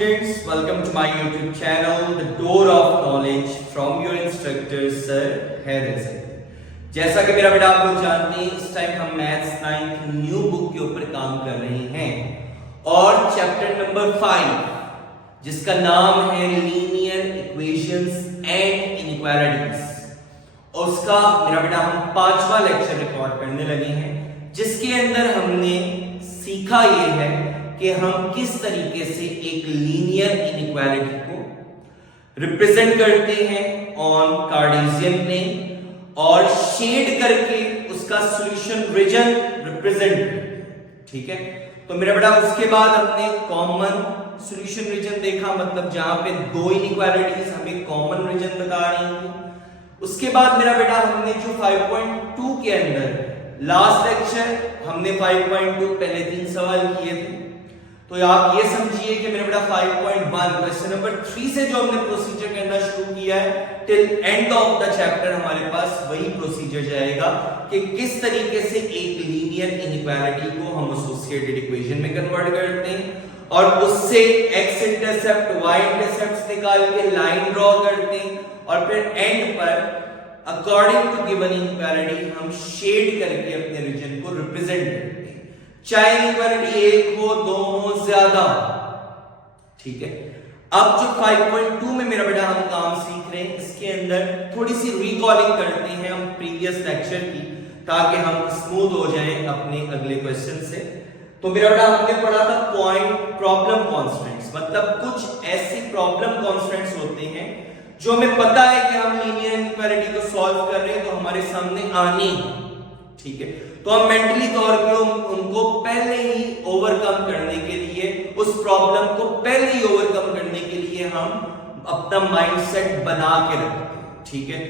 students, welcome to my YouTube channel, The Door of Knowledge from your instructor Sir Harrison। जैसा कि मेरा बेटा आप लोग जानते हैं, इस टाइम हम मैथ्स 9 न्यू बुक के ऊपर काम कर रहे हैं और चैप्टर नंबर 5 जिसका नाम है लीनियर इक्वेशंस एंड इनइक्वालिटीज, और उसका मेरा बेटा हम 5वां लेक्चर रिकॉर्ड करने लगे हैं, जिसके अंदर हमने सीखा ये है कि हम किस तरीके से एक लीनियर इनइक्वालिटी को रिप्रेजेंट करते हैं ऑन कार्टेशियन प्लेन और शेड करके उसका सॉल्यूशन रीजन रिप्रेजेंट करते हैं। ठीक है, तो मेरा बेटा उसके बाद हमने कॉमन सॉल्यूशन रीजन देखा, मतलब जहां पे दो इनइक्वालिटीज हमें कॉमन रीजन बता रही थी। उसके बाद मेरा बेटा हमने जो 5.2 के अंदर लास्ट लेक्चर हमने 5.2 पहले 3 सवाल किए थे, तो आप ये समझिए कि मेरा बेटा 5.1 क्वेश्चन नंबर 3 से जो हमने प्रोसीजर करना शुरू किया है till end of the chapter हमारे पास वही प्रोसीजर जाएगा कि किस तरीके से एक लीनियर इनइक्वालिटी को हम एसोसिएटेड इक्वेशन में कन्वर्ट करते हैं और उससे x इंटरसेप्ट y इंटरसेप्ट निकाल के लाइन ड्रॉ करते हैं और फिर एंड पर अकॉर्डिंग टू गिवन इनइक्वालिटी हम शेड करके अपने रीजन को रिप्रेजेंट करते हैं, चाहे इनइक्वालिटी एक हो, दो हो, ज्यादा। ठीक है, अब जो 5.2 में मेरा बेटा हम काम सीख रहे हैं, इसके अंदर थोड़ी सी रिकॉलिंग करते हैं हम प्रीवियस लेक्चर की, ताकि हम स्मूथ हो जाएं अपने अगले क्वेश्चन से। तो मेरा बेटा हमने पढ़ा था पॉइंट प्रॉब्लम कॉन्स्टेंट्स, मतलब कुछ ऐसे प्रॉब्लम कॉन्स्टेंट्स होते हैं जो हमें पता है कि हम लीनियर इनइक्वालिटी को सॉल्व कर रहे हैं तो हमारे सामने आनी। ठीक है, तो हम मेंटली तौर पे उनको पहले ही ओवरकम करने के लिए, उस प्रॉब्लम को पहले ही ओवरकम करने के लिए हम अपना माइंडसेट बना के रखते हैं। ठीक है,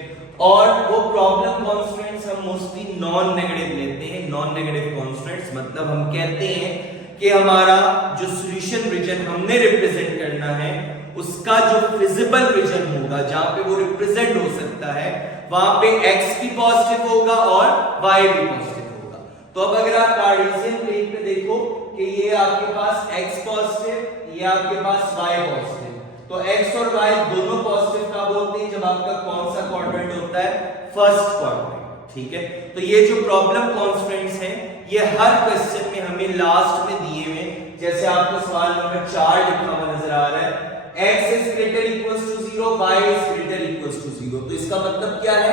और वो प्रॉब्लम कॉन्स्टेंट्स हम मोस्टली नॉन नेगेटिव लेते हैं। नॉन नेगेटिव कॉन्स्टेंट्स मतलब हम कहते हैं कि हमारा जो सॉल्यूशन रीजन हमने रिप्रेजेंट करना है उसका जो फिजिबल रीजन होगा, जहां पे वो रिप्रेजेंट हो सकता है, वहां पे x भी पॉजिटिव होगा और y भी पॉजिटिव होगा। तो अब अगर आप कार्टेशियन प्लेन पे देखो कि ये आपके पास x पॉजिटिव, ये आपके पास y पॉजिटिव, तो x और y दोनों पॉजिटिव कब होते हैं? जब आपका कौन सा क्वाड्रेंट होता है? First quadrant. ठीक है, तो ये जो प्रॉब्लम कॉन्स्टेंट्स हैं ये हर क्वेश्चन में हमें लास्ट में दिए हुए, जैसे आपको सवाल नंबर 4 लिखा हुआ नजर आ रहा है, x is greater equals to 0, y is greater equals to 0। तो इसका मतलब क्या है?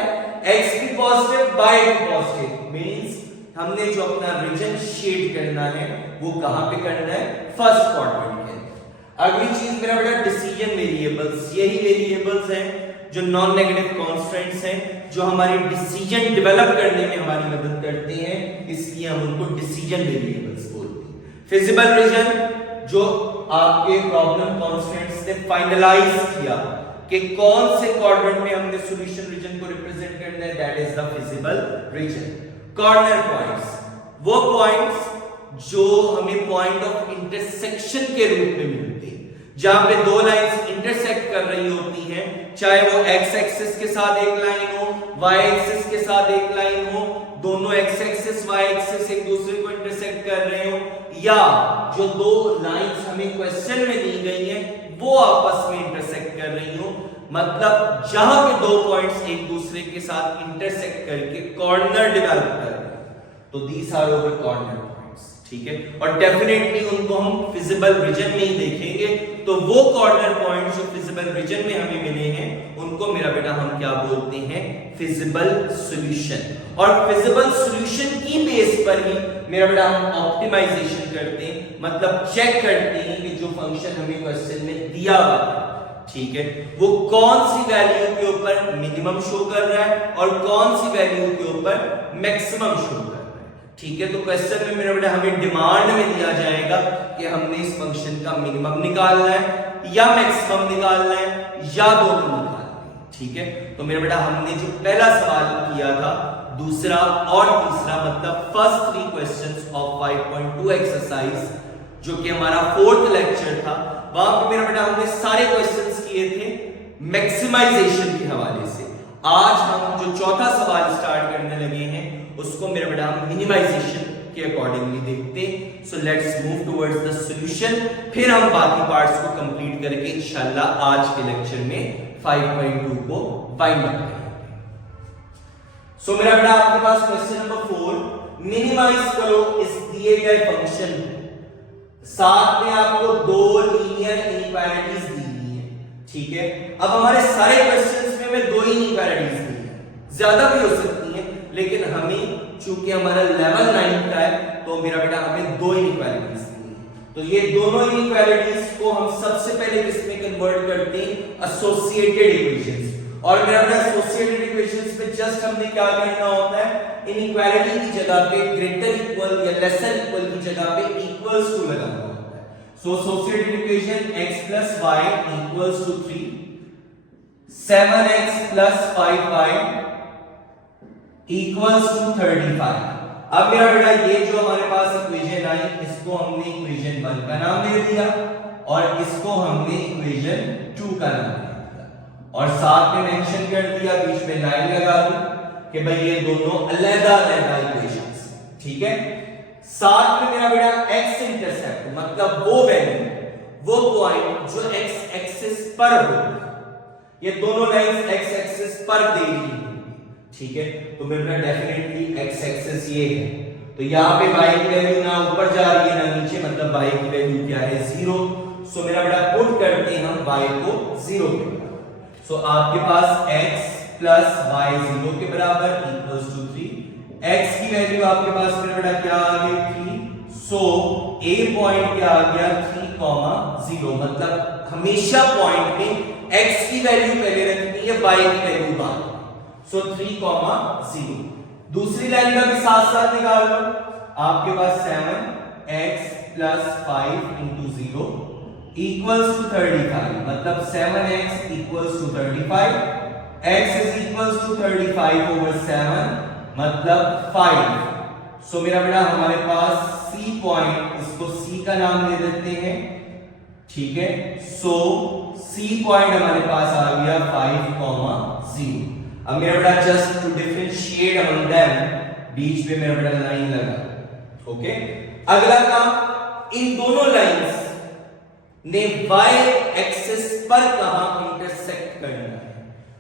x भी पॉजिटिव, y भी पॉजिटिव, मींस हमने जो अपना रीजन शेड करना है वो कहां पे करना है? फर्स्ट क्वाड्रेंट के। अगली चीज मेरा बेटा डिसीजन वेरिएबल्स, यही वेरिएबल्स हैं जो नॉन नेगेटिव कांस्टेंट्स हैं जो हमारी डिसीजन डेवलप करने में हमारी मदद करते हैं, इसलिए हम उनको डिसीजन वेरिएबल्स बोलते हैं। फिजिबल रीजन जो आपके प्रॉब्लम कॉन्स्टेंट्स ने फाइनलाइज किया कि कौन से क्वाड्रेंट में हमने सॉल्यूशन रीजन को रिप्रेजेंट करना है, that is the feasible region. Corner points, वो पॉइंट्स जो हमें पॉइंट ऑफ इंटरसेक्शन के रूप में मिलते हैं, जहां पे दो लाइंस इंटरसेक्ट कर रही होती हैं, चाहे वो x एक्सिस के साथ एक लाइन हो, y एक्सिस के साथ एक लाइन हो, दोनों x एक्सिस y एक्सिस एक दूसरे को इंटरसेक्ट कर रहे हो, या जो दो लाइंस हमें क्वेश्चन में दी गई हैं वो आपस में इंटरसेक्ट कर रही हो, मतलब जहां पे दो पॉइंट्स एक दूसरे के साथ इंटरसेक्ट करके कॉर्नर डेवलप कर रहे हैं, तो these are over corner points. ठीक है, और डेफिनेटली उनको हम फिजिबल रीजन में ही देखेंगे, तो वो कॉर्नर पॉइंट्स जो फिजिबल रीजन में हमें मिले हैं उनको मेरा बेटा हम क्या बोलते हैं? Feasible solution. और फिजिबल सॉल्यूशन की बेस पर ही मेरा बेटा हम ऑप्टिमाइजेशन करते हैं, मतलब चेक करते हैं कि जो फंक्शन हमें क्वेश्चन में दिया हुआ है, ठीक है, वो कौन सी वैल्यू के ऊपर मिनिमम शो कर रहा है और कौन सी वैल्यू के ऊपर मैक्सिमम शो कर रहा है। ठीक है, तो क्वेश्चन में मेरा बेटा हमें डिमांड में दिया जाएगा कि हमने इस फंक्शन का मिनिमम निकालना है या मैक्सिमम निकालना है या दोनों निकालना है। ठीक है, तो मेरा बेटा हमने जो पहला सवाल किया था, दूसरा और तीसरा, मतलब फर्स्ट 3 क्वेश्चंस ऑफ 5.2 एक्सरसाइज जो कि हमारा 4th लेक्चर था, वहां पे मेरा बेटा हमने सारे क्वेश्चंस किए थे मैक्सिमाइजेशन के हवाले से। आज हम जो चौथा सवाल स्टार्ट करने लगे हैं उसको मेरा बेटा हम मिनिमाइजेशन के अकॉर्डिंगली देखते हैं। So let's move towards the solution, फिर हम बाकी पार्ट्स को कंप्लीट करके इंशाल्लाह आज के लेक्चर में 5.2 को वाइंड अप करेंगे। सो मेरा बेटा आपके पास क्वेश्चन नंबर 4, मिनिमाइज करो इस दिए गए फंक्शन, साथ में आपको दो लीनियर इनइक्वालिटीज दी हुई है, ठीक है। अब हमारे सारे क्वेश्चंस में हमें दो ही इनइक्वालिटीज दी है, ज्यादा भी हो सकती हैं, लेकिन हमें चूंकि हमारा लेवल 9 का है तो मेरा बेटा हमें दो इनइक्वालिटीज दी है। तो ये दोनों इनइक्वालिटीज को हम सबसे पहले किसमें कन्वर्ट करते हैं, एसोसिएटेड इक्वेशंस। और मेरा बेटा एसोसिएटेड इक्वेशंस में जस्ट हमने क्या करना होता है, इनइक्वालिटी की जगह पे ग्रेटर इक्वल या लेसर इक्वल की जगह पे इक्वल्स टू लगाना होता है। सो associated equation x + y = 3, 7x + 5y = 35। अब मेरा बेटा ये जो हमारे पास इक्वेशन आई, इसको हमने इक्वेशन 1 का नाम दे दिया और इसको हमने इक्वेशन 2 का नाम दे दिया, और साथ में मेंशन कर दिया, बीच में लाइन लगा दी कि भाई ये दोनों अलग-अलग इक्वेशंस, ठीक है। साथ में मेरा बेटा x इंटरसेप्ट मतलब वो वैल्यू, वो पॉइंट जो x एक्सिस पर हो, ये दोनों लाइंस x एक्सिस पर दे रही है, ठीक है। तो मेरा डेफिनेटली x एक्सिस ये है, तो यहां पे y की वैल्यू ना ऊपर जा रही है ना नीचे, मतलब y की वैल्यू क्या है, 0। सो मेरा बेटा पुट करते हैं हम y को 0 के बराबर। सो आपके पास x + y 0 के बराबर = 3, x की वैल्यू आपके पास मेरा बेटा क्या आ गई, 3। सो a पॉइंट क्या आ गया, 3,0, मतलब हमेशा पॉइंट में x की वैल्यू पहले रखनी है, y की वैल्यू बाद। सो 3,0। दूसरी लाइन का भी साथ साथ निकाल लो, आपके पास 7x + 5 × 0 = 35, मतलब 7x = 35, x = 35/7 मतलब 5। सो मेरा बेटा हमारे पास C पॉइंट, इसको C का नाम दे देते हैं, ठीक है। सो C पॉइंट हमारे पास आ गया 5,0। अब मेरा बेटा just to differentiate among them, बीच में मेरा बेटा लाइन लगा, ओके। अगला काम, इन दोनों लाइंस ने y एक्सिस पर कहां इंटरसेक्ट करना है,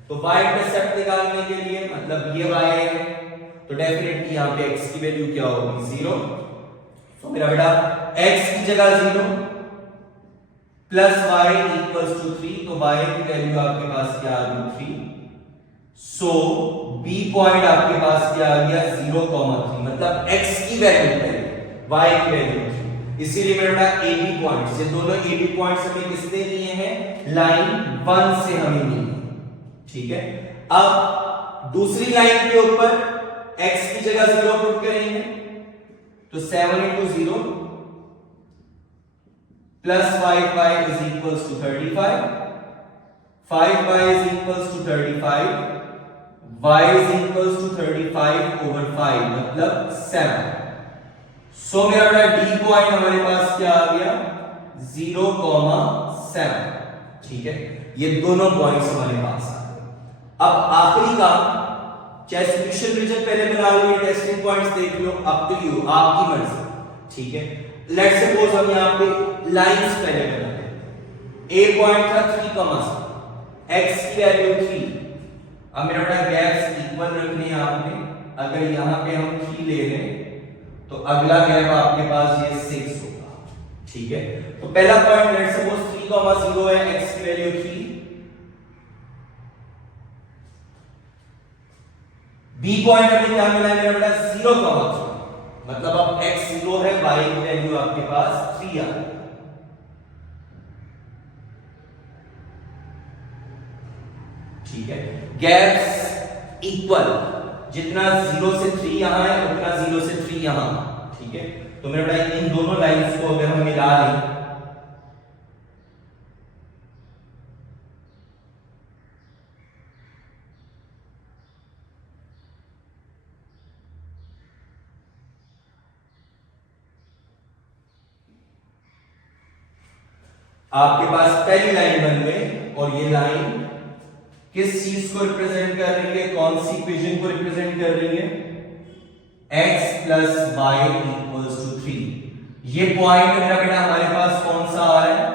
तो y इंटरसेप्ट निकालने के लिए, मतलब ये y है, तो डेफिनेटली यहां पे x की वैल्यू क्या होगी, 0। तो मेरा बेटा x की जगह 0 + y = 3, तो y की वैल्यू आपके पास क्या आ गई, 3। सो b पॉइंट आपके पास क्या आ गया, 0,3, मतलब x की वैल्यू है, y की वैल्यू 3। इसीलिए मेरा बेटा AB पॉइंट्स, ये दोनों AB पॉइंट्स हमें किसने लिए हैं, लाइन 1 से हमें लिए, ठीक है। अब दूसरी लाइन के ऊपर x की जगह 0 पुट करेंगे, तो 7 × 0 + 5y = 35, 5y = 35, y = 35/5 मतलब 7। सो मेरा बेटा D पॉइंट हमारे पास क्या आ गया, 0,7, ठीक है। ये दोनों पॉइंट्स हमारे पास आ गए। अब आखिरी काम, चाहे सॉल्यूशन रीजन पहले बना लो या टेस्टिंग पॉइंट्स देख लो, अप टू यू, आपकी मर्जी, ठीक है। लेट्स सपोज हम यहां पे लाइंस पहले बनाते हैं, a पॉइंट था 3,0, x की वैल्यू 3। अब मेरा बेटा गैप्स इक्वल रखने हैं आपने, अगर यहां पे हम 3 ले रहे हैं तो अगला गैप आपके पास ये 6 होगा, ठीक है। तो पहला पॉइंट लेट्स सपोज 3,0 है, x की वैल्यू 3, b पॉइंट हमें क्या मिला है मेरा बेटा, 0,3, मतलब अब x 0 है, y की वैल्यू आपके पास 3 आ गई, ठीक है। गैप्स इक्वल, जितना 0 से 3 यहां है उतना 0 से 3 यहां, ठीक है। तो मेरा बेटा इन दोनों लाइंस को अगर हम मिला लें, आपके पास पहली लाइन बन गई, और ये लाइन किस चीज को रिप्रेजेंट कर रही है, कौन सी इक्वेशन को रिप्रेजेंट कर रही है, x + y = 3। ये पॉइंट मेरा बेटा हमारे पास कौन सा आ रहा है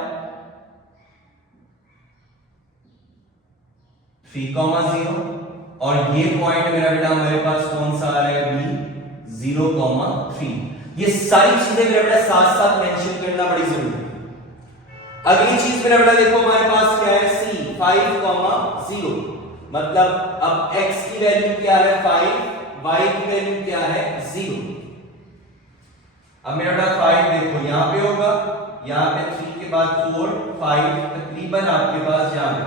3,0 और ये पॉइंट मेरा बेटा हमारे पास कौन सा आ रहा है बी 0,3। ये सारी चीजें मेरा बेटा साथ साथ मेंशन करना बड़ी जरूरी है। अगली चीज मेरा बेटा देखो हमारे पास क्या है सी 5,0 मतलब अब x की वैल्यू क्या है 5, y की वैल्यू क्या है 0। अब मेरा बेटा 5 देखो यहां पे होगा, यहां पे 3 के बाद 4 5 तकरीबन आपके पास यहां पे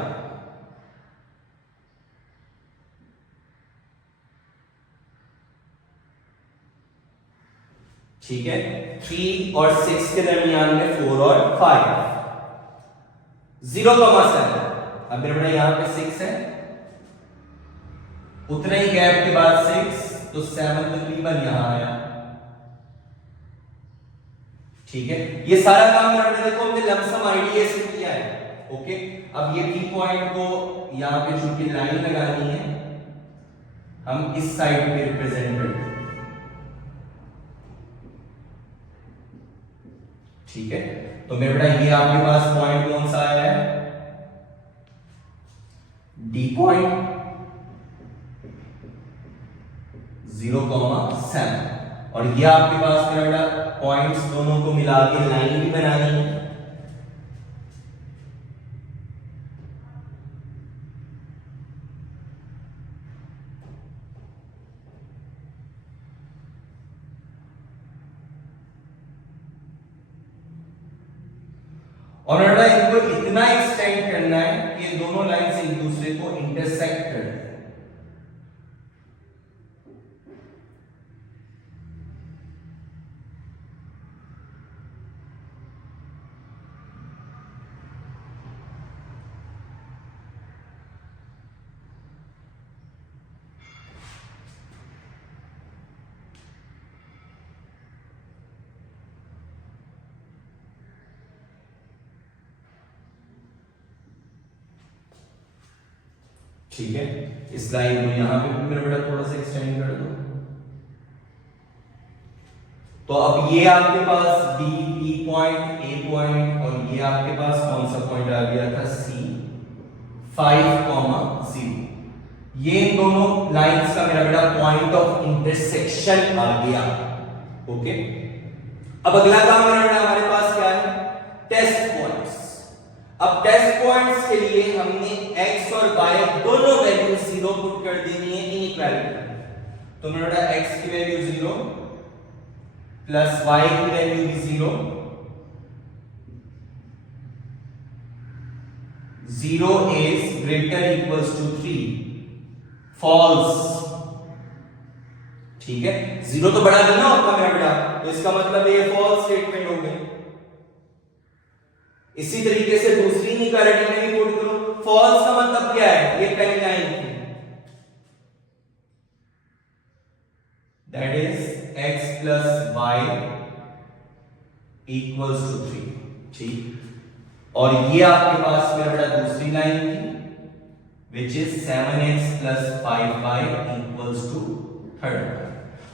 ठीक है 3 और 6 के दरमियान में 4 और 5 0,7। अब मेरा बेटा यहां पे 6 है, उतने ही गैप के बाद 6 तो 7 तकरीबन यहां आया। ठीक है ये सारा काम मेरा बेटा देखो हमने लमसम आईडिया से किया है। ओके अब ये बी पॉइंट को यहां पे चूंकि लाइन लगानी है हम इस साइड पे रिप्रेजेंट करते हैं। ठीक है तो मेरे बेटा ये आपके पास पॉइंट कौन सा आया है डी पॉइंट 0,7 और ये आपके पास मेरा बेटा पॉइंट्स दोनों को मिला के लाइन भी बनानी है। और बेटा इनको इतना एक्सटेंड करना है कि ये दोनों लाइंस एक दूसरे को इंटरसेक्ट कर दें। ठीक है इस लाइन को यहां पे भी मेरा बेटा थोड़ा सा एक्सटेंड कर दो। तो अब ये आपके पास बी पॉइंट ए पॉइंट और ये आपके पास कौन सा पॉइंट आ गया था सी 5,0। ये इन दोनों लाइंस का मेरा बेटा पॉइंट ऑफ इंटरसेक्शन आ गया। ओके अब अगला काम मेरा बेटा हमारे पास क्या है टेस्ट पॉइंट्स। अब टेस्ट पॉइंट्स के लिए हमने x और y दोनों वैल्यू 0 पुट कर देनी है इनइक्वालिटी। तो मेरा बेटा x की वैल्यू 0 प्लस y की वैल्यू भी 0 is greater equals to 3 false। ठीक है 0 तो बड़ा नहीं ना होता मेरा बेटा तो इसका मतलब ये फॉल्स स्टेटमेंट हो गई। इसी तरीके से दूसरी इनइक्वालिटी में भी पुट करो फॉल्स का मतलब क्या है ये पहली लाइन थी that is x plus y equals to 3। ठीक और ये आपके पास मेरा बेटा दूसरी लाइन थी which is 7x plus 5y equals to 30।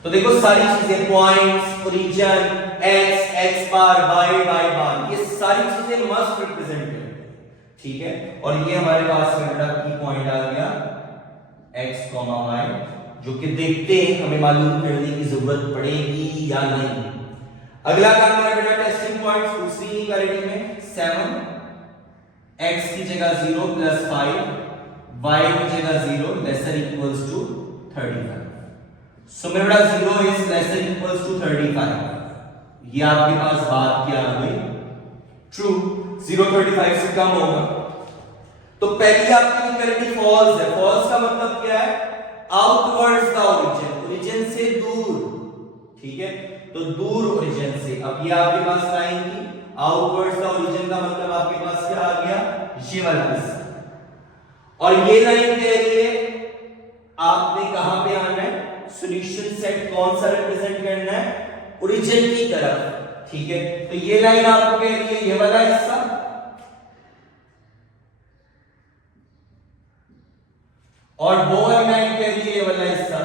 तो देखो सारी चीजें पॉइंट्स ओरिजिन x x बार y y बार ये सारी चीजें मस्ट रिप्रेजेंट करते हैं। ठीक है और ये हमारे पास बेटा की पॉइंट आ गया x, y जो कि देखते हैं हमें मालूम करने की जरूरत पड़ेगी या नहीं। अगला काम मेरा बेटा टेस्टिंग पॉइंट्स दूसरी इक्वालिटी में 7 x की जगह 0 प्लस 5 y की जगह 0 लेसर इक्वल्स टू 35। सो मेरा बेटा 0 इज लेसर इक्वल्स टू 35। ये आपके पास बात क्या आ गई ट्रू 0.35 से कम होगा। तो पहली आपकी इक्वालिटी फॉल्स है। फॉल्स का मतलब क्या है आउटवर्ड्स द ओरिजिन ओरिजिन से दूर। ठीक है तो दूर ओरिजिन से। अब ये आपके पास लाइन थी आउटवर्ड्स द ओरिजिन का मतलब आपके पास क्या आ गया ये वाला हिस्सा। और ये लाइन कह रही है आपने कहां पे आना है सॉल्यूशन सेट कौन सा रिप्रेजेंट करना है ओरिजिन की तरफ। ठीक है तो ये लाइन आपको कह रही है ये वाला हिस्सा और वो वाली लाइन कह रही है ये वाला हिस्सा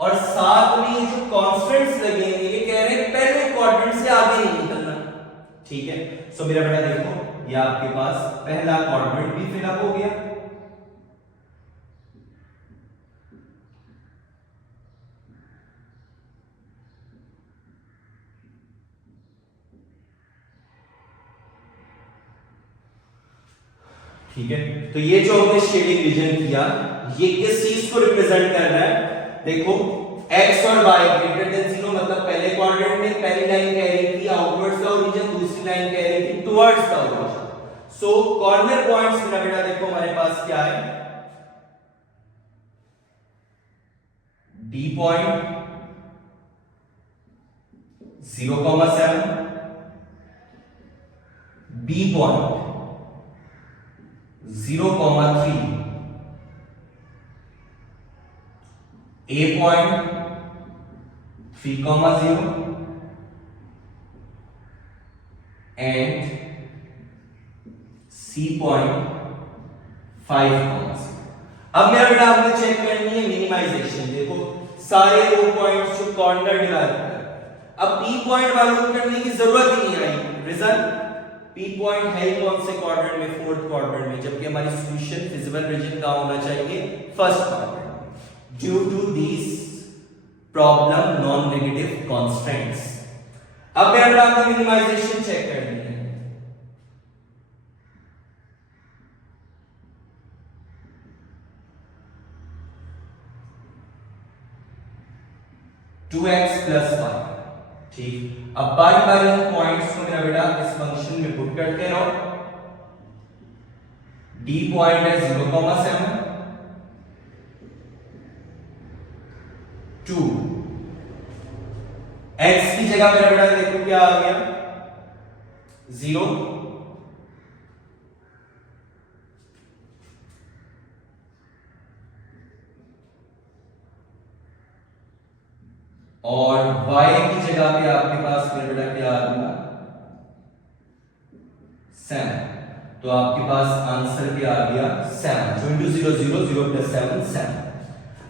और साथ में जो कांस्टेंट्स लगेंगे ये कह रहे हैं पहले क्वाड्रेंट से आगे नहीं निकलना ठीक है। सो मेरा बेटा देखो ये आपके पास पहला क्वाड्रेंट भी फिलअप हो गया। ठीक है, तो ये जो हमने शेडिंग रीजन किया ये किस चीज को रिप्रेजेंट कर रहा है? देखो x और y ग्रेटर देन 0 मतलब पहले क्वाड्रेंट में पहली लाइन कह रही थी आउटवर्ड्स द ओरिजिन, दूसरी लाइन कह रही थी towards the origin. So corner points मेरा बेटा देखो हमारे पास क्या है, D point 0,7, B point 0,3, A point 3,0 and C point 5,0। अब मेरा बेटा आपने चेक करनी है मिनिमाइजेशन। देखो सारे वो पॉइंट्स जो कॉर्नर डिवाइड कर, अब P पॉइंट मालूम करने की जरूरत ही नहीं आई। रीजन P पॉइंट है ही कौन से क्वाड्रेंट में? फोर्थ क्वाड्रेंट में, जबकि हमारी सॉल्यूशन फिजिबल रीजन का होना चाहिए first quadrant. Due to this problem non negative constants. अब मेरा आपको मिनिमाइजेशन चेक करनी है। Two x plus 5। ठीक, अब बारी बारी पॉइंट्स को मेरा बेटा इस फंक्शन में पुट करते रहो। D पॉइंट है 0,7, 2 x की जगह मेरा बेटा देखो क्या आ गया 0, और y की जगह पे आपके पास मेरा बेटा क्या आ गया 7। तो आपके पास आंसर क्या आ गया 7। तो इंटू 0 0 0 प्लस 7 7।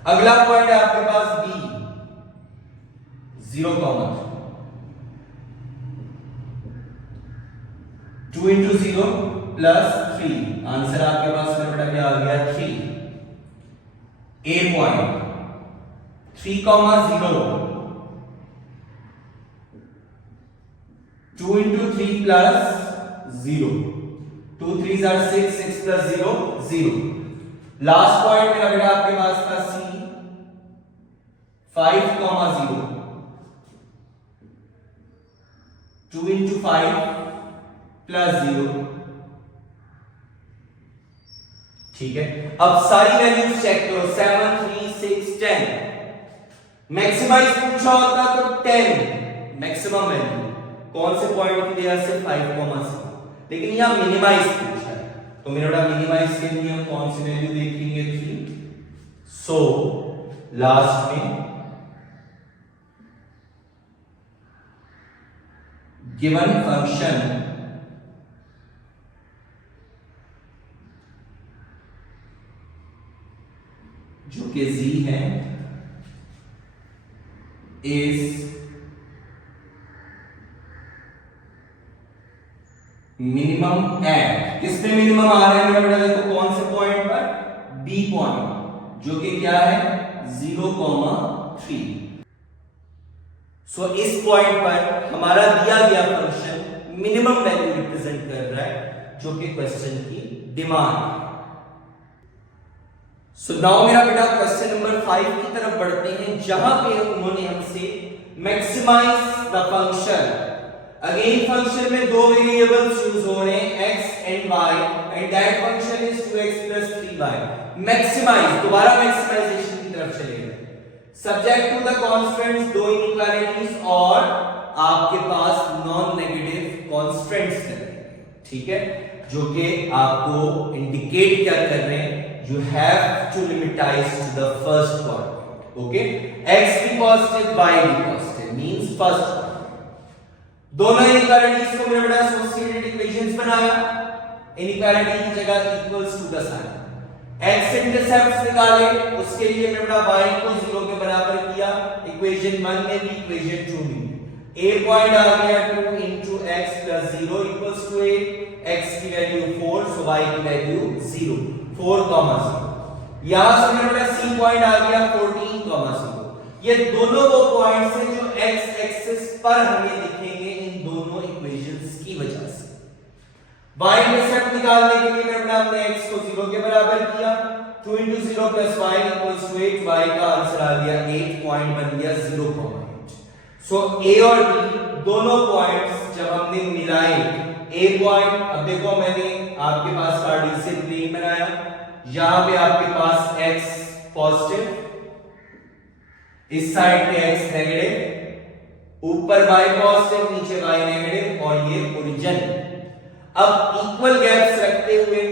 अगला पॉइंट है आपके पास B 0,3, 2 इंटू 0 प्लस 3, आंसर आपके पास मेरा बेटा क्या आ गया 3। A point 3,0, 2 into 3 plus 0, 2 3s are 6, 6 plus 0 0। Last point मेरा बेटा आपके पास था C 5,0, 2 into 5 plus 0। ठीक है, अब सारी वैल्यूज चेक करो 7 3 6 10। मैक्सिमाइज पूछा होता तो 10 मैक्सिमम वैल्यू कौन से पॉइंट की वजह से 5,6, लेकिन यहां मिनिमाइज पूछा है तो मेरा बेटा मिनिमाइज के लिए हम कौन सी वैल्यू देखेंगे 3। सो लास्ट में गिवन फंक्शन जो कि z है इज मिनिमम एट, किस पे मिनिमम आ रहा है मेरा बेटा देखो कौन से पॉइंट पर? B पॉइंट जो कि क्या है 0,3। सो इस पॉइंट पर हमारा दिया गया फंक्शन मिनिमम वैल्यू रिप्रेजेंट कर रहा है जो कि क्वेश्चन की डिमांड है। सो नाउ मेरा बेटा क्वेश्चन नंबर 5 की तरफ बढ़ते हैं जहां पे उन्होंने हमसे maximize the function. Again function में दो वेरिएबल्स यूज हो रहे हैं x and y and that function is 2x 3y। Maximize, दोबारा मैक्सिमाइजेशन की तरफ चले गए। सब्जेक्ट टू द कांस्टेंट्स, दो इनइक्वालिटीज और आपके पास नॉन नेगेटिव कांस्टेंट्स है, ठीक है, जो कि आपको इंडिकेट क्या कर रहे हैं, you have to limitize to the first quadrant. Okay, x भी पॉजिटिव y भी पॉजिटिव मींस फर्स्ट। दोनों इनइक्वालिटीज को मेरे बेटा एसोसिएटेड इक्वेशंस बनाया, इनइक्वालिटी की जगह equals to the sign. x intercepts निकाले, उसके लिए मेरे बेटा y को 0 के बराबर किया, इक्वेशन 1 में भी इक्वेशन 2 में। a पॉइंट आ गया 2 into x plus 0 equals to 8, x की वैल्यू 4, so y की वैल्यू 0, 4, 0। यहां से मेरे पास c पॉइंट आ गया 14, 0। ये दोनों वो पॉइंट्स हैं जो x एक्सिस पर हमें दिखेंगे इन दोनों इक्वेशंस की वजह से। y इंटरसेप्ट निकालने के लिए मेरे हमने x को 0 के बराबर किया, 2 into 0 plus y equals to 8, y का आंसर आ गया 8, पॉइंट बन गया 0,8। सो a और b दोनों पॉइंट्स जब हमने मिलाए, a पॉइंट, अब देखो मैंने आपके पास कार्टेशियन प्लेन बनाया, यहां पे आपके पास x पॉजिटिव, इस साइड पे x नेगेटिव, ऊपर y पॉजिटिव, नीचे y नेगेटिव, और ये ओरिजिन। अब इक्वल गैप्स रखते हुए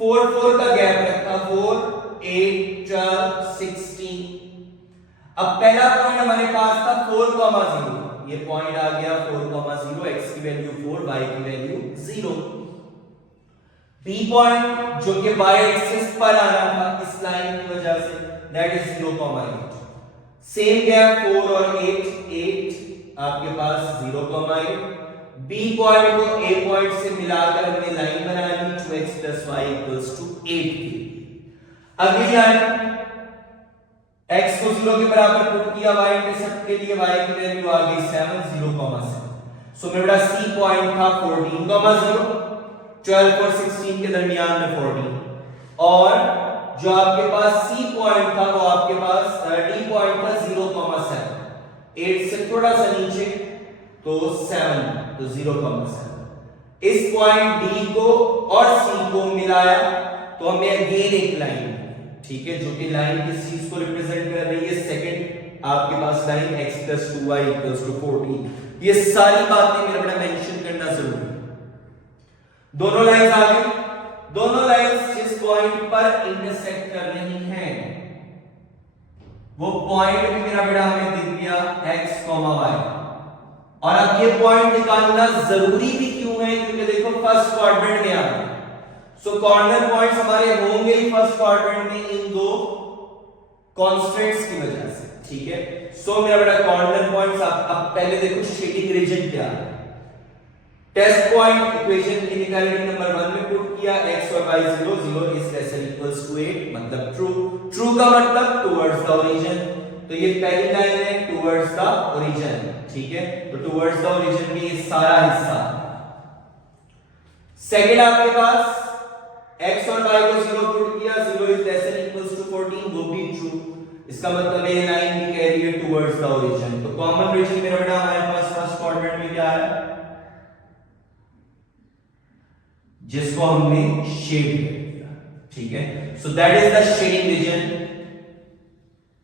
4 4 का गैप रखा, 4 8 12 16। अब पहला पॉइंट हमारे पास था 4, 0, ये पॉइंट आ गया 4, 0, x की वैल्यू 4, y की वैल्यू 0। b पॉइंट जो कि y एक्सिस पर आ रहा था इस लाइन की वजह से, दैट इज 0,8। सेम गैप 4 और 8, 8 आपके पास 0,8। b पॉइंट को a पॉइंट से मिलाकर हमने लाइन बना ली 2x plus y equals to 8 की। अगली लाइन x को 0 के बराबर पुट किया, y इंटरसेप्ट के लिए y की वैल्यू आ गई 7, 0,7। सो मेरा c पॉइंट था 14,0, 12 और 16 के दरमियान में 14, और जो आपके पास c पॉइंट था वो आपके पास d पॉइंट था 0,7, 8 से थोड़ा सा नीचे तो 7, तो 0,7। इस पॉइंट d को और c को मिलाया तो हमें अगेन एक लाइन, ठीक है, जो कि लाइन किस चीज को रिप्रेजेंट कर रही है, सेकंड आपके पास line x plus 2y equals to 14। ये सारी बातें मेरे बड़ा मेंशन करना जरूरी है। दोनों लाइंस आ गई, दोनों लाइंस जिस पॉइंट पर इंटरसेक्ट कर रही हैं वो पॉइंट भी मेरा बेटा हमें दिख गया x, y। और अब ये पॉइंट निकालना जरूरी भी क्यों है, क्योंकि देखो फर्स्ट क्वाड्रेंट में आ गया, सो कॉर्नर पॉइंट्स हमारे होंगे ही फर्स्ट क्वाड्रेंट में इन दो कांस्टेंट्स की वजह से, ठीक है। सो मेरा बेटा कॉर्नर पॉइंट्स, अब पहले देखो शेडिंग रीजन क्या है। Test point equation inequality number 1 में पुट किया, x और y 0, 0 is less than equals to 8, मतलब ट्रू, ट्रू का मतलब टुवर्ड्स द ओरिजिन, तो ये पहली लाइन है टुवर्ड्स द ओरिजिन, ठीक है, तो टुवर्ड्स द ओरिजिन में ये सारा हिस्सा। सेकंड आपके पास x और y को 0 पुट किया, 0 is less than equals to 14, वो भी ट्रू, इसका मतलब ये लाइन भी कह रही है टुवर्ड्स द ओरिजिन। तो कॉमन रीजन मेरा बेटा हमारे पास फर्स्ट क्वाड्रेंट में क्या है, जिसको हमने शेड किया, ठीक है। So that is the shading region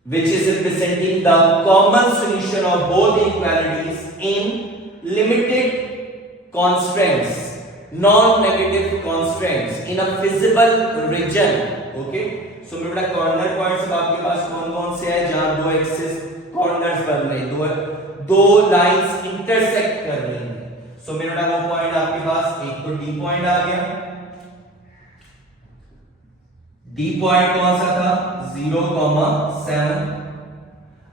which is representing the common solution of both inequalities in limited constraints, non-negative constraints in a feasible region, okay। so मेरा कॉर्नर पॉइंट्स आपके पास कौन-कौन से है जहां दो एक्सिस कॉर्नर्स बन रहे हैं, दो लाइंस इंटरसेक्ट कर रही हैं। सो मेरा वो पॉइंट आपके पास एक तो डी पॉइंट आ गया, डी पॉइंट कौन सा था 0,7।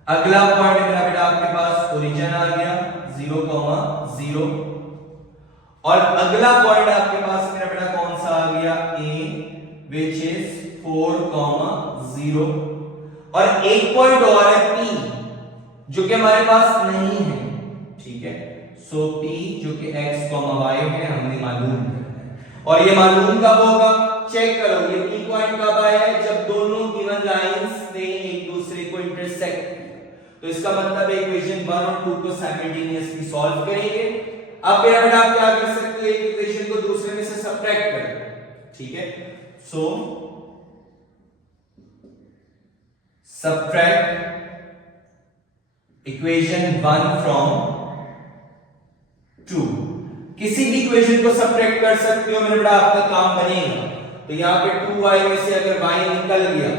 अगला पॉइंट मेरा बेटा आपके पास ओरिजिन आ गया 0,0, और अगला पॉइंट आपके पास मेरा बेटा कौन सा आ गया ए, विच इज 4,0, और एक पॉइंट और है पी जो कि हमारे पास नहीं है, ठीक है। सो पी जो कि x, y है हमने मालूम करना है, और ये मालूम कब होगा, चेक करो ये पी पॉइंट कब आया है, जब दोनों गिवन लाइंस ने एक दूसरे को इंटरसेक्ट किया, तो इसका मतलब है इक्वेशन 1 और 2 को साइमल्टेनियसली सॉल्व करेंगे। अब मेरा बेटा आप क्या कर सकते हो, एक इक्वेशन को दूसरे में से सबट्रैक्ट कर, ठीक है। सो सबट्रैक्ट इक्वेशन 1 फ्रॉम 2, किसी भी इक्वेशन को सबट्रैक्ट कर सकते हो मेरे बेटा, आपका काम बनेगा। तो यहां पे 2y में से अगर y निकल गया,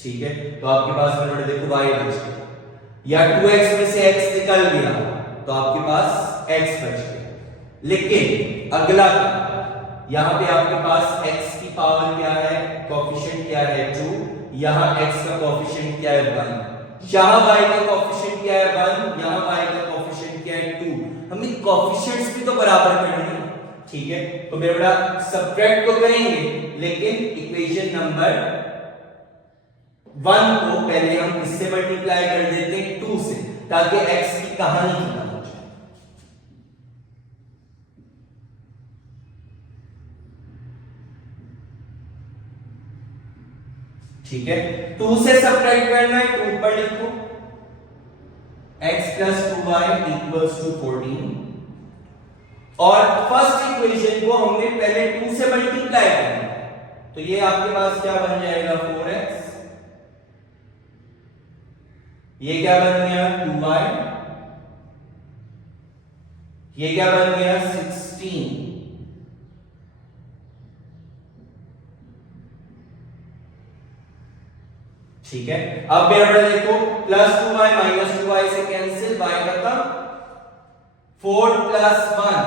ठीक है, तो आपके पास मेरे बेटा देखो y बच गया, या 2x में से x निकल गया तो आपके पास x बच गया। लेकिन अगला यहां पे आपके पास x की पावर क्या है, कोएफिशिएंट क्या है 2, यहां x का कोएफिशिएंट क्या है 1, यहां y का कोएफिशिएंट क्या है 1, यहां y का कोएफिशिएंट क्या क्या है 2, हमें कोएफिशिएंट्स भी तो बराबर करने हैं, ठीक है। तो मेरा बेटा सब्ट्रैक्ट तो करेंगे, लेकिन इक्वेशन नंबर 1 को पहले हम किससे मल्टीप्लाई कर देते हैं 2 से, ताकि x की कहानी खत्म हो जाए। ठीक है, 2 से सब्ट्रैक्ट करना है, 2 पर लिखो x plus 2y equals to 14, और फर्स्ट इक्वेशन को हमने पहले 2 से मल्टीप्लाई करना है, तो ये आपके पास क्या बन जाएगा 4x, ये क्या बन गया 2y, ये क्या बन गया 16, ठीक है। अब मेरा बेटा देखो प्लस 2y माइनस 2y से कैंसिल, y खत्म, 4 plus 1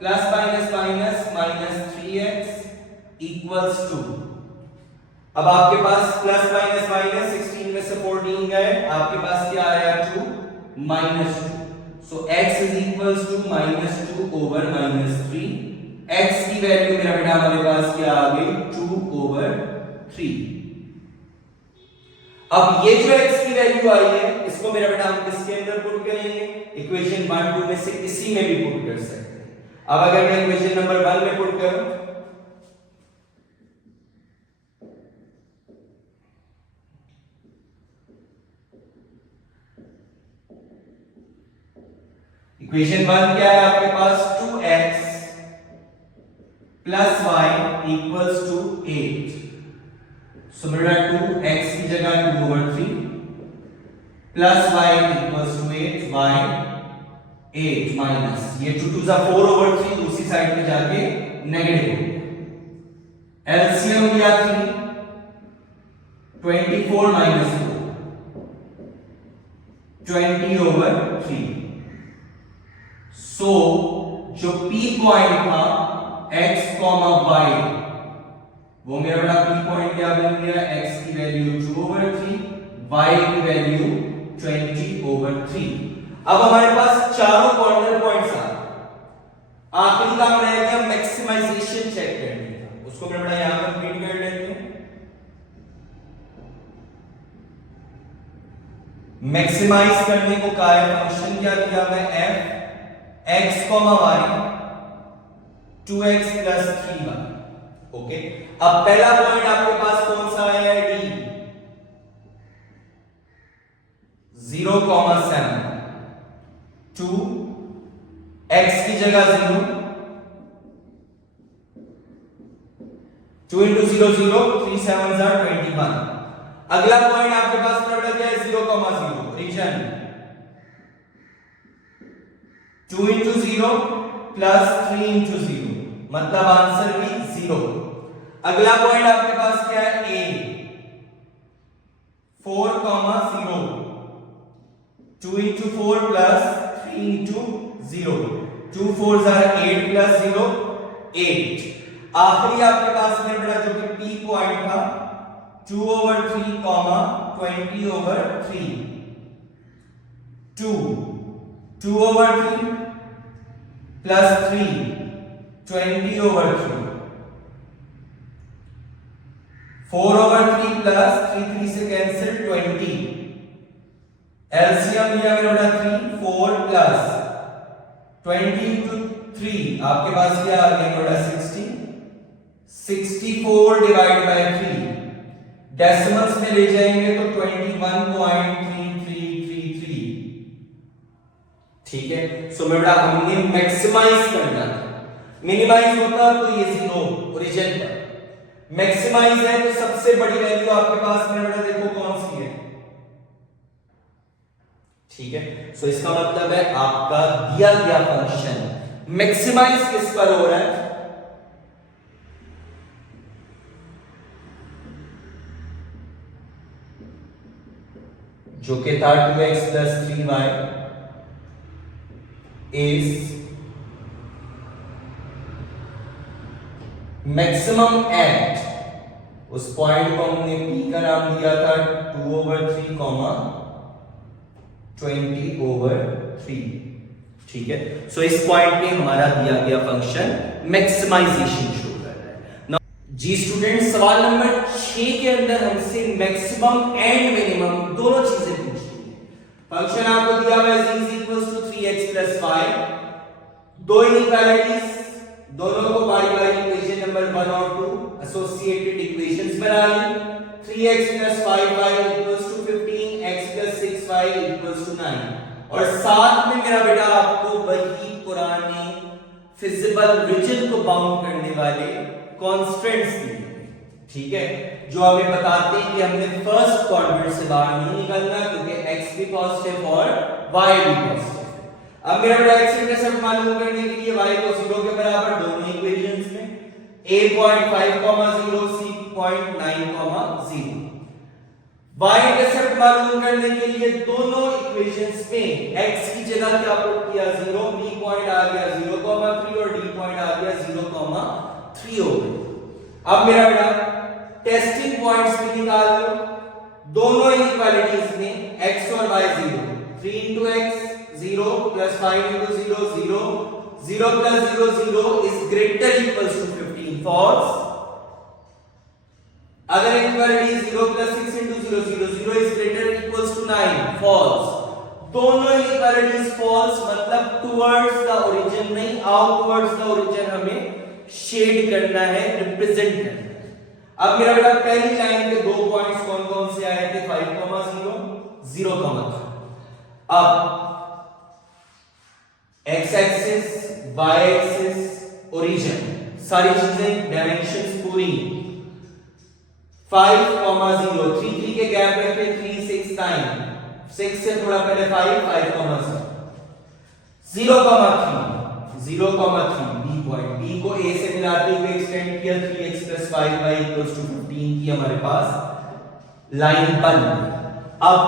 plus minus minus minus 3x equals to, अब आपके पास प्लस माइनस माइनस 16 में से 14 गए, आपके पास क्या आया 2 minus 2, so x is equals to minus 2 over minus 3, x की वैल्यू मेरा बेटा हमारे पास क्या आ गई 2 ओवर 3। अब ये जो x की वैल्यू आई है, इसको मेरा बेटा हम किसके अंदर पुट करेंगे, इक्वेशन 1 2 में से किसी में भी पुट कर सकते हैं। अब अगर मैं इक्वेशन नंबर 1 में पुट करूं, इक्वेशन 1 क्या है आपके पास 2x plus y equals to 8, so मेरा 2x की जगह 2 over 3 plus y equals to 8, y 8 minus ये 2 2 जा 4 ओवर 3 दूसरी साइड में जाके नेगेटिव, एलसीएम लिया 3, 24 माइनस 4 20 ओवर 3, सो जो P पॉइंट था x, y, वो मेरा बड़ा P पॉइंट क्या बन गया, x की वैल्यू 2 ओवर 3, y की वैल्यू 20 ओवर 3। अब हमारे पास चारों कॉर्नर पॉइंट्स आ, आखिरी काम रह गया मैक्सिमाइजेशन चेक करने का, उसको मेरा बड़ा यहां पर प्रिंट कर लेते हैं। मैक्सिमाइज करने को कहा है, फंक्शन क्या दिया हुआ है f x, y 2x plus 3y, okay. अब पहला पॉइंट आपके पास कौन सा आया है D, 0,7, 2 x की जगह 0, 2 into 0 0, 3 7s are 21। अगला पॉइंट आपके पास पड़ा क्या है 0,0, रीजन 2 into 0 plus 3 into 0, मतलब आंसर भी 0। अगला पॉइंट आपके पास क्या है A, 4,0, 2 into 4 plus 3 into 0, 2 4s are 8 plus 0, 8। आखिरी आपके पास में बड़ा जो कि P पॉइंट था 2 over 3, 20 over 3, 2 over 3 plus 3, 20 over 3, 4 over 3 plus 3 से कैंसिल 20, एलसीएम लिया मेरा बड़ा 3, 4 plus 20 into 3 आपके पास क्या आ गया बड़ा 60, 64 डिवाइड बाय 3, डेसिमल्स में ले जाएंगे तो 21.3333, ठीक है। सो मेरा हमने मैक्सिमाइज करना था, मिनिमाइज होता तो ये 0 ओरिजिन पर, मैक्सिमाइज है तो सबसे बड़ी वैल्यू आपके पास में बेटा देखो कौन सी है, ठीक है। सो इसका मतलब है आपका दिया गया फंक्शन मैक्सिमाइज किस पर हो रहा है, जो कि था 2x plus 3y is maximum at, उस पॉइंट को हमने P का नाम दिया था 2 over 3, 20 over 3, ठीक है, सो इस पॉइंट पे हमारा दिया गया फंक्शन मैक्सिमाइजेशन शो कर रहा है ना। जी स्टूडेंट, सवाल नंबर 6 के अंदर हमसे मैक्सिमम एंड मिनिमम दोनों चीजें पूछी है। फंक्शन आपको दिया हुआ है z equals to 3x plus 5, दो इनइक्वालिटीज, दोनों को बारी बारी इक्वेशन नंबर 1 और 2 एसोसिएटेड इक्वेशंस बना ली। 3x plus 5y equals to 15, x plus 6y equals to 9, और साथ में मेरा बेटा आपको वही पुराने फिजिबल रीजन को बाउंड करने वाले कॉन्स्टेंट्स दिए, ठीक है, जो हमें बताते हैं कि हमने फर्स्ट क्वाड्रेंट से बाहर नहीं निकलना क्योंकि x भी पॉजिटिव और y भी पॉजिटिव। अब मेरा बेटा x इंटरसेप्ट मालूम करने के लिए y को 0 के बराबर दोनों इक्वेशंस में a 0.5, c 0.9, y इंटरसेप्ट मालूम करने के लिए दोनों इक्वेशंस में x की जगह क्या पुट किया 0, b पॉइंट आ गया 0,3 और d पॉइंट आ गया 0,3 हो गया। अब मेरा बेटा टेस्टिंग पॉइंट्स भी निकाल लो, दोनों इनइक्वालिटीज में x और y 0, 3 into x 0 plus 5 into 0 0, 0 plus 0 0 is greater equals to 15, false। अगर equality 0 plus 6 into 0 0 0 is greater equals to 9, false। दोनों इक्वालिटीज false, मतलब towards the origin नहीं, outwards the origin हमें शेड करना है, रिप्रेजेंट करना है। अब मेरा बेटा पहली लाइन के दो पॉइंट्स कौन कौन से आए थे 5,0, 0,3। अब x axis, y axis, origin, सारी चीजें डायमेंशंस पूरी। 5,0, 3 3 के गैप रखे 3 6 9, 6 से थोड़ा पहले 5 5,0, 0,3 b पॉइंट, b को a से मिलाते हुए एक्सटेंड किया 3x plus 5y equals to 15 की हमारे पास लाइन बन गई। अब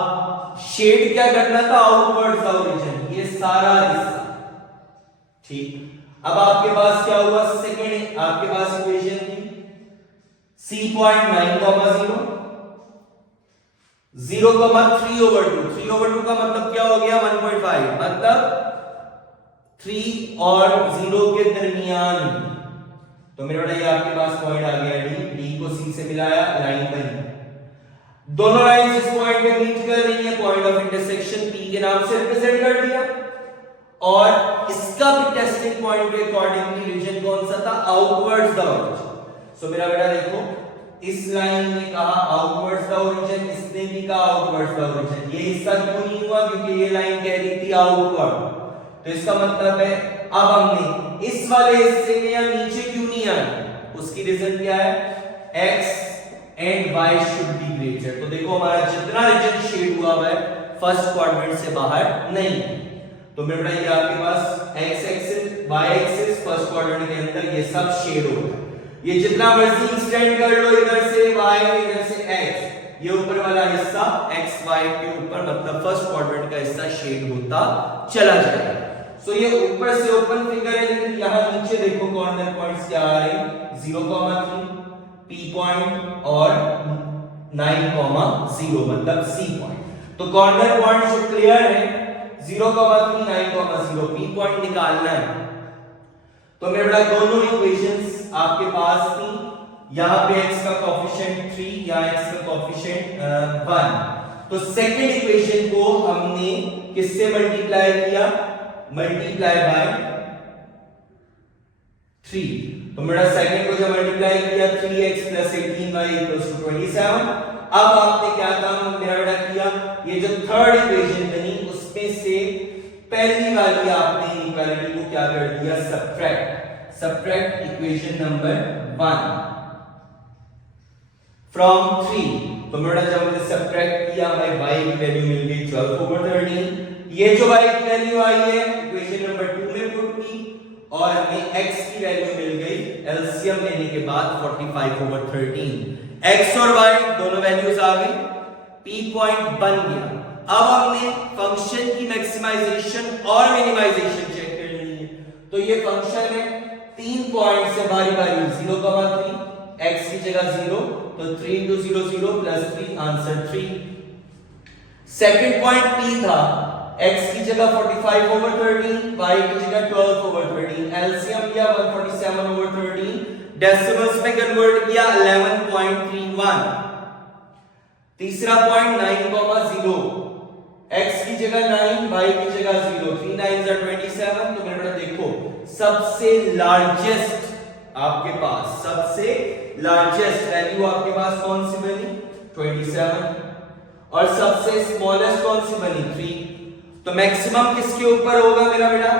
शेड क्या करना था, आउटवर्ड द ओरिजिन, ये सारा हिस्सा, ठीक। अब आपके पास क्या हुआ, सेकंड आपके पास इक्वेशन थी c 0.9, 0,3/2, 3/2 का मतलब क्या हो गया 1.5, मतलब 3 और 0 के दरमियान। तो मेरे बेटा ये आपके पास पॉइंट आ गया d को c से मिलाया, लाइन बनी। दोनों लाइन इस पॉइंट पे मीट कर रही है, पॉइंट ऑफ इंटरसेक्शन p के नाम से रिप्रेजेंट कर दिया, और इसका भी टेस्टिंग पॉइंट के अकॉर्डिंगली रीजन कौन सा था, आउटवर्ड्स द ओरिजिन। सो मेरा बेटा देखो, इस लाइन ने कहा आउटवर्ड्स द ओरिजिन, इसने भी कहा आउटवर्ड्स द ओरिजिन। ये हिस्सा क्यों नहीं हुआ, क्योंकि ये लाइन कह रही थी आउटवर्ड। तो इसका मतलब है अब हमने इस वाले हिस्से में या नीचे क्यों नहीं आए, उसकी रीजन क्या है, x and y should be greater. तो देखो हमारा जितना रीजन शेड हुआ है फर्स्ट क्वाड्रेंट से बाहर नहीं। तो मेरे बेटा ये आपके पास x axis, y axis first quadrant के अंदर ये सब शेड हो गया। ये जितना मर्जी एक्सटेंड कर लो, इधर से y इधर से x, ये ऊपर वाला हिस्सा x y के ऊपर मतलब फर्स्ट क्वाड्रेंट का हिस्सा शेड होता चला जाएगा। सो ये ऊपर से ओपन फिगर है, लेकिन यहां नीचे देखो कॉर्नर पॉइंट्स क्या आ रहे हैं 0,3 p पॉइंट और 9,0 मतलब c पॉइंट। तो कॉर्नर पॉइंट जो क्लियर है 0,3 9,0 p पॉइंट निकालना है। तो मेरे बेटा दोनों इक्वेशंस आपके पास थी, यहां पे x का कोएफिशिएंट 3, यहां x का कोएफिशिएंट 1। तो सेकंड इक्वेशन को हमने किससे मल्टीप्लाई किया, मल्टीप्लाई बाय 3। तो मेरा सेकंड को जब मल्टीप्लाई किया 3x plus 18y equals to 27। अब आपने क्या काम मेरा बेटा किया, ये जो थर्ड इक्वेशन बनी उसमें से पहली वाली आपने इनइक्वालिटी को क्या कर दिया, सब्ट्रैक्ट इक्वेशन नंबर 1 फ्रॉम 3। तो मेरा जब हमने सब्ट्रैक्ट किया हमें y की वैल्यू मिल गई 12/13। ये जो y की वैल्यू आई है इक्वेशन नंबर 2 में पुट की, और हमें x की वैल्यू मिल गई एलसीएम लेने के बाद 45/13। x और y दोनों वैल्यूज आ गई, p पॉइंट बन गया। अब हमने फंक्शन की मैक्सिमाइजेशन और मिनिमाइजेशन चेक करनी है। तो ये फंक्शन है 3 पॉइंट से बारी बारी 0,3, x की जगह 0, तो 3 into 0 0 plus 3 answer 3। Second point p था, x की जगह 45/13, y की जगह 12/13, एलसीएम लिया 147/13, डेसिमल्स में कन्वर्ट किया 11.31। तीसरा पॉइंट 9,0, x की जगह 9, y की जगह 0, 3 9s are 27। तो मेरे बेटा देखो सबसे लार्जेस्ट आपके पास सबसे लार्जेस्ट वैल्यू आपके पास कौन सी बनी 27 और सबसे स्मॉलेस्ट कौन सी बनी 3। तो मैक्सिमम किसके ऊपर होगा मेरा बेटा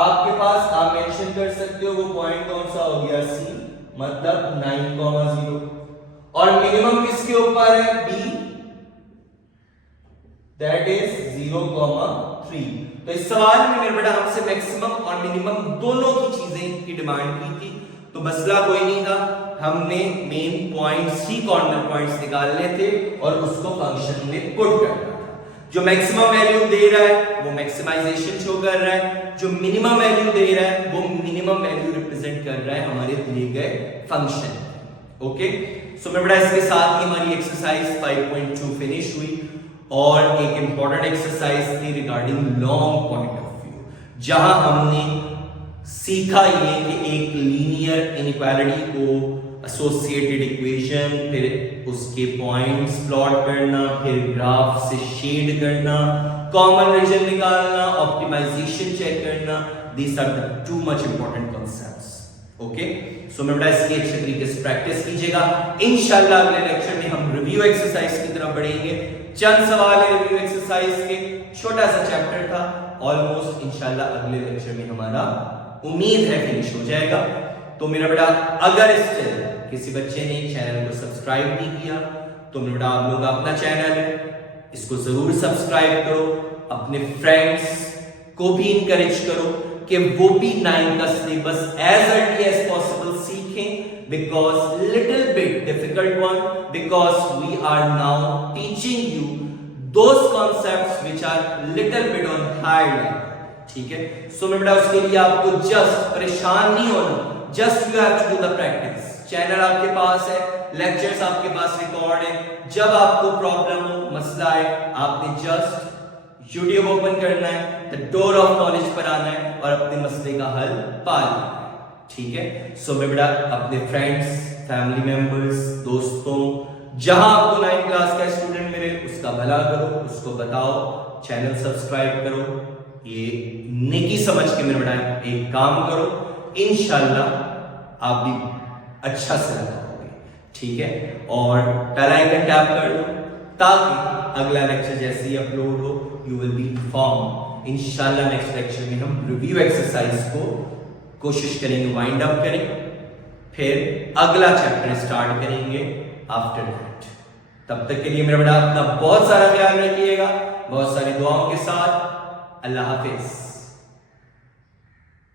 आपके पास आप मेंशन कर सकते हो वो पॉइंट कौन सा हो गया सी मतलब 9,0 और मिनिमम किसके ऊपर है बी दैट इज 0,3। तो इस सवाल में मेरे बेटा हमसे मैक्सिमम और मिनिमम दोनों की चीजें की डिमांड की थी। तो मसला कोई नहीं था, हमने मेन पॉइंट्स ही कॉर्नर पॉइंट्स निकालने थे और उसको फंक्शन में पुट करना था। जो मैक्सिमम वैल्यू दे रहा है वो मैक्सिमाइजेशन शो कर रहा है, जो मिनिमम वैल्यू दे रहा है वो मिनिमम वैल्यू रिप्रेजेंट कर रहा है हमारे दिए गए फंक्शन। ओके, सो मेरे बेटा इसके साथ ही हमारी एक्सरसाइज 5.2 फिनिश हुई और एक इंपॉर्टेंट एक्सरसाइज थी regarding long point of view, जहां हमने सीखा ये कि एक लीनियर इनइक्वालिटी को एसोसिएटेड इक्वेशन, फिर उसके पॉइंट्स प्लॉट करना, फिर ग्राफ से शेड करना, कॉमन रीजन निकालना, ऑप्टिमाइजेशन चेक करना, these are the too much important concepts. Okay, so मैं बड़ा इसकी अच्छे तरीके से प्रैक्टिस कीजिएगा। इंशाल्लाह अगले लेक्चर में हम रिव्यू एक्सरसाइज की तरफ बढ़ेंगे। चंद सवाल है रिव्यू एक्सरसाइज के, छोटा सा चैप्टर था, ऑलमोस्ट इंशाल्लाह अगले लेक्चर में हमारा उम्मीद है फिनिश हो जाएगा। तो मेरा बेटा अगर स्टिल किसी बच्चे ने चैनल को सब्सक्राइब नहीं किया तो मेरा बेटा आप लोगों का अपना चैनल है, इसको जरूर सब्सक्राइब करो, अपने फ्रेंड्स को भी इनकरेज करो कि वो भी 9 का syllabus as early as possible सीखें, because little bit difficult one, because we are now teaching you those concepts which are little bit on higher level. ठीक है, सो मैं बेटा उसके लिए आपको जस्ट परेशान नहीं होना, just you have to do the practice. Channel आपके पास है, लेक्चर्स आपके पास रिकॉर्ड है, जब आपको प्रॉब्लम हो मसला है आपने जस्ट YouTube ओपन करना है, द डोर ऑफ नॉलेज पर आना है और अपने मसले का हल पा लेना है। ठीक है, सो मैं बेटा अपने फ्रेंड्स, फैमिली मेंबर्स, दोस्तों, जहां आपको 9 क्लास का स्टूडेंट मिले उसका भला करो, उसको बताओ, चैनल सब्सक्राइब करो, ये नेकी समझ के मेरे बेटा एक काम करो, इंशाल्लाह आप भी अच्छा से लगाओगे। ठीक है, और बेल आइकन टैप कर दो ताकि अगला लेक्चर जैसे ही अपलोड हो यू विल बी इन्फॉर्म। इंशाल्लाह नेक्स्ट लेक्चर में हम रिव्यू एक्सरसाइज को कोशिश करेंगे वाइंड अप करें, फिर अगला चैप्टर स्टार्ट करेंगे आफ्टर दैट। तब तक के लिए मेरा बेटा अपना बहुत सारा ख्याल रखिएगा, बहुत सारी दुआओं के साथ। अल्लाह हाफिज।